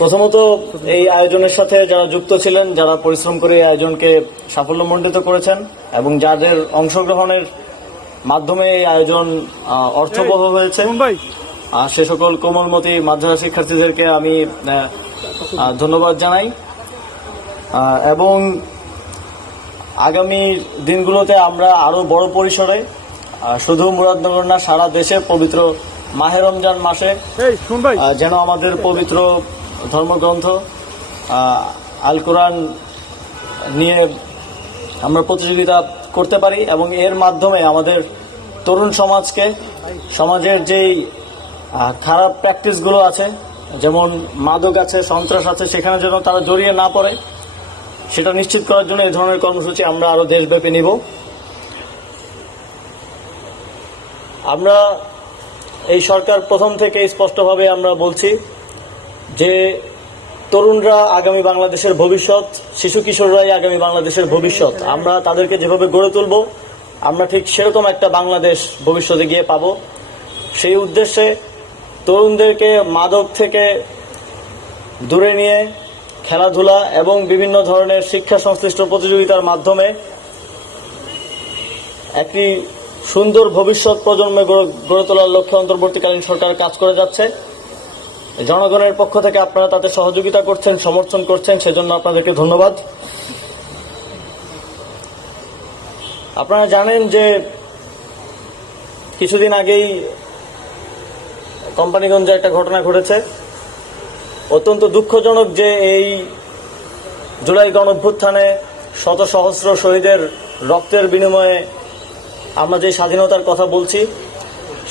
প্রথমত এই আয়োজনের সাথে যারা যুক্ত ছিলেন, যারা পরিশ্রম করে এই আয়োজনকে সাফল্যমণ্ডিত করেছেন এবং যাদের অংশগ্রহণের মাধ্যমে এই আয়োজন অর্থবহ হয়েছে, সে সকল কোমলমতি মাদ্রাসা শিক্ষার্থীদেরকে আমি ধন্যবাদ জানাই। এবং আগামী দিনগুলোতে আমরা আরো বড় পরিসরে শুধু মুরাদনগর না, সারা দেশে পবিত্র মাহে রমজান মাসে যেন আমাদের পবিত্র ধর্মগ্রন্থ আল কোরআন নিয়ে আমরা প্রতিযোগিতা করতে পারি এবং এর মাধ্যমে আমাদের তরুণ সমাজকে, সমাজের যেই খারাপ প্র্যাকটিসগুলো আছে, যেমন মাদক আছে, সন্ত্রাস আছে, সেখানে যেন তারা জড়িয়ে না পড়ে, সেটা নিশ্চিত করার জন্য এই ধরনের কর্মসূচি আমরা আরো দেশব্যাপী নিব। আমরা এই সরকার প্রথম থেকে স্পষ্টভাবে আমরা বলছি যে তরুণরা আগামী বাংলাদেশের ভবিষ্যৎ, শিশু কিশোররাই আগামী বাংলাদেশের ভবিষ্যৎ। আমরা তাদেরকে যেভাবে গড়ে তুলব, আমরা ঠিক সেরকম একটা বাংলাদেশ ভবিষ্যতে গিয়ে পাব। সেই উদ্দেশ্যে তরুণদেরকে মাদক থেকে দূরে নিয়ে খেলাধুলা এবং বিভিন্ন ধরনের শিক্ষা সংশ্লিষ্ট প্রতিযোগিতার মাধ্যমে একটি সুন্দর ভবিষ্যৎ প্রজন্মে গড়ে তোলার লক্ষ্যে অন্তর্বর্তীকালীন সরকার কাজ করে যাচ্ছে। জনগণের পক্ষ থেকে আপনারা তাতে সহযোগিতা করছেন, সমর্থন করছেন, সেজন্য আপনাদেরকে ধন্যবাদ। আপনারা জানেন যে কিছুদিন আগেই কোম্পানিগঞ্জে একটা ঘটনা ঘটেছে। অত্যন্ত দুঃখজনক যে এই জুলাই গণঅভ্যুত্থানে শত সহস্র শহীদের রক্তের বিনিময়ে আমরা যে স্বাধীনতার কথা বলছি,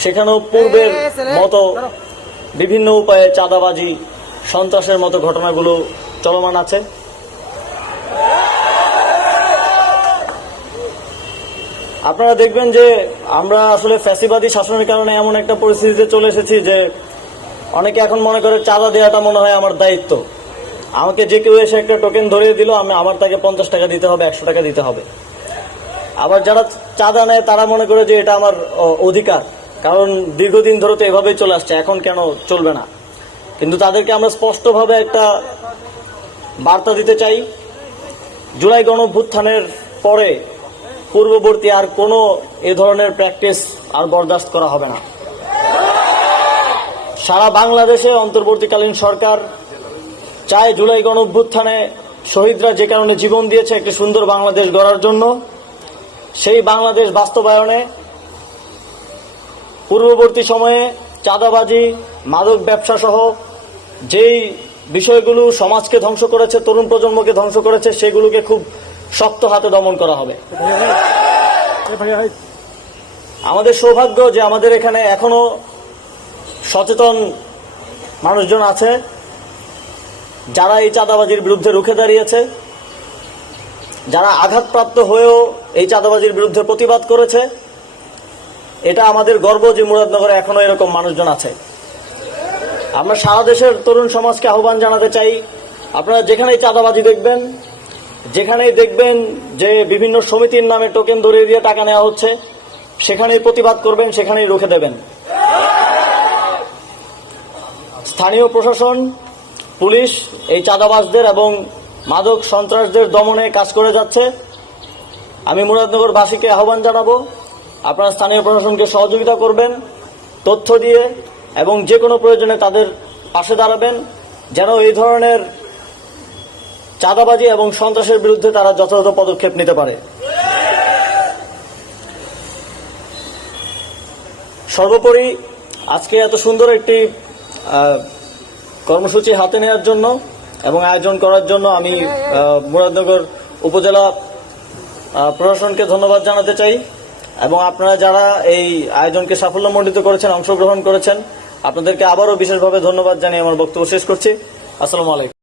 সেখানেও পূর্বের মতো বিভিন্ন উপায়ে চাঁদাবাজি, সন্ত্রাসের মতো ঘটনাগুলো চলমান আছে। আপনারা দেখবেন যে আমরা আসলে ফ্যাসিবাদী শাসনের কারণে এমন একটা পরিস্থিতিতে চলে এসেছি যে অনেকে এখন মনে করে চাঁদা দেওয়াটা মনে হয় আমার দায়িত্ব। আমাকে যে কেউ এসে একটা টোকেন ধরিয়ে দিল, আমার তাকে 50 টাকা দিতে হবে, 100 টাকা দিতে হবে। আবার যারা চাঁদা নেয় তারা মনে করে যে এটা আমার অধিকার, কারণ দীর্ঘদিন ধরে তো এভাবেই চলে আসছে, এখন কেন চলবে না। কিন্তু তাদেরকে আমরা স্পষ্টভাবে একটা বার্তা দিতে চাই, জুলাই গণঅভ্যুত্থানের পরে পূর্ববর্তী আর কোনো এ ধরনের প্র্যাকটিস আর বরদাস্ত করা হবে না। সারা বাংলাদেশে অন্তর্বর্তীকালীন সরকার চায় জুলাই গণঅভ্যুত্থানে শহীদরা যে কারণে জীবন দিয়েছে একটি সুন্দর বাংলাদেশ গড়ার জন্য, সেই বাংলাদেশ বাস্তবায়নে পূর্ববর্তী সময়ে চাঁদাবাজি, মাদক ব্যবসা সহ যেই বিষয়গুলো সমাজকে ধ্বংস করেছে, তরুণ প্রজন্মকে ধ্বংস করেছে, সেগুলোকে খুব শক্ত হাতে দমন করা হবে। আমাদের সৌভাগ্য যে আমাদের এখানে এখনো সচেতন মানুষজন আছে যারা এই চাঁদাবাজির বিরুদ্ধে রুখে দাঁড়িয়েছে, যারা আঘাতপ্রাপ্ত হয়েও এই চাঁদাবাজির বিরুদ্ধে প্রতিবাদ করেছে। এটা আমাদের গর্ব যে মুরাদনগরে এখনো এরকম মানুষজন আছে। আমরা সারা দেশের তরুণ সমাজকে আহ্বান জানাতে চাই, আপনারা যেখানেই চাঁদাবাজি দেখবেন, যেখানেই দেখবেন যে বিভিন্ন সমিতির নামে টোকেন ধরিয়ে দিয়ে টাকা নেওয়া হচ্ছে, সেখানেই প্রতিবাদ করবেন, সেখানেই রুখে দেবেন। স্থানীয় প্রশাসন, পুলিশ এই চাঁদাবাজদের এবং মাদক সন্ত্রাসদের দমনে কাজ করে যাচ্ছে। আমি মুরাদনগরবাসীকে আহ্বান জানাবো, আপনারা স্থানীয় প্রশাসনকে সহযোগিতা করবেন তথ্য দিয়ে, এবং যে কোনো প্রয়োজনে তাদের পাশে দাঁড়াবেন, যেন এই ধরনের চাঁদাবাজি এবং সন্ত্রাসের বিরুদ্ধে তারা যথাযথ পদক্ষেপ নিতে পারে। সর্বোপরি আজকে এত সুন্দর একটি কর্মসূচি হাতে নেওয়ার জন্য এবং আয়োজন করার জন্য আমি মুরাদনগর উপজেলা প্রশাসনকে ধন্যবাদ জানাতে চাই, এবং আপনারা যারা এই আয়োজনকে সাফল্যমণ্ডিত করেছেন, অংশগ্রহণ করেছেন, আপনাদেরকে আবারও বিশেষভাবে ধন্যবাদ জানিয়ে আমার বক্তব্য শেষ করছি। আসসালামু আলাইকুম।